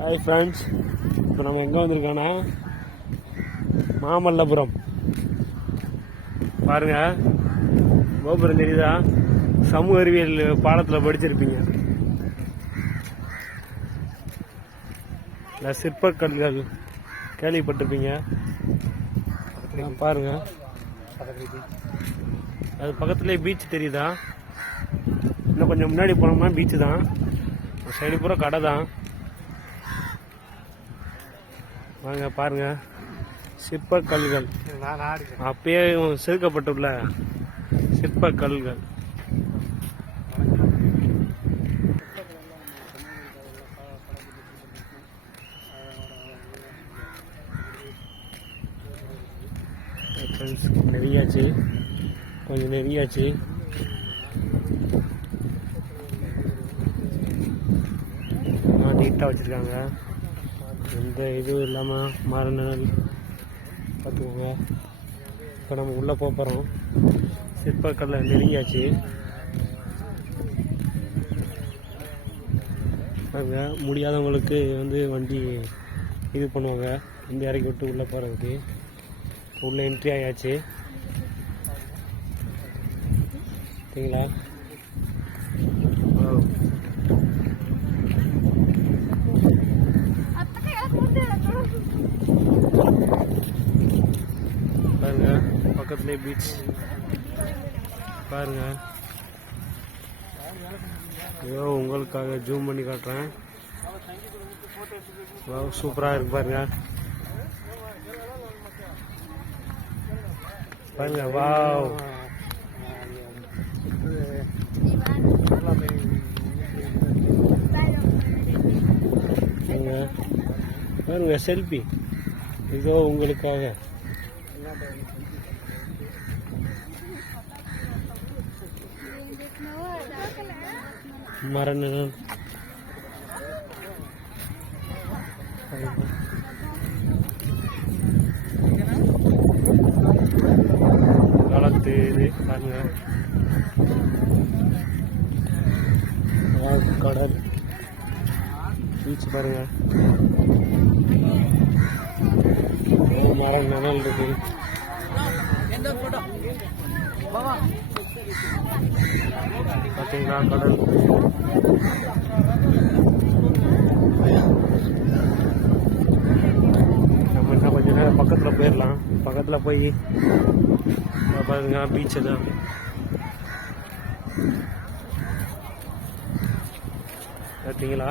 Hi friends, இப்போ நம்ம எங்கே வந்திருக்கோன்னா மாமல்லபுரம். பாருங்கள், கோபுரம் தெரியுதா? சமூக அறிவியல் பாடத்தில் படிச்சிருப்பீங்க. இந்த சிற்பக்கல்கள் கேள்விப்பட்டிருப்பீங்க. பாருங்க, அது பக்கத்துலேயே பீச் தெரியுதா? இன்னும் கொஞ்சம் முன்னாடி போனோம்னா பீச்சு தான். சைடு பூரா கடை தான். வாங்க பாருங்க, சிற்பக்கல்கள் அப்பயே செதுக்கப்பட்டுள்ள சிற்பக்கல்கள். நெறியாச்சு, கொஞ்சம் நெறியாச்சு. நீட்டாக வச்சுருக்காங்க, எந்த இதுவும் இல்லாமல் மரநிழல் பார்த்துக்கோங்க. இப்போ நம்ம உள்ளே போகிறோம். சிற்பக்கல்ல நெருங்கியாச்சு. பாருங்க, முடியாதவங்களுக்கு வண்டி இது பண்ணுவாங்க, இந்த இறக்கி விட்டு உள்ளே போகிறதுக்கு. உள்ளே என்ட்ரி ஆயாச்சு. சரிங்களா? பாருங்க, பக்கத்துலேயே பீச் பாருங்க. ஐயோ, உங்களுக்காக ஜூம் பண்ணி காட்டுறேன். சூப்பராக இருக்கு பாருங்க. பாருங்க, வாவ். பாருங்க, செல்ஃபி இதோ உங்களுக்காக. மரநிழல் காலத்து இது பாருங்க. கடல் பீச் பாருங்க. மரம் நிழல் இருக்கு. பார்த்தீங்களா கடல்? நம்ம இன்னும் கொஞ்ச நேரம் பக்கத்தில் போயிடலாம். பக்கத்தில் போய் பாருங்க, பீச்சு தான். பார்த்தீங்களா?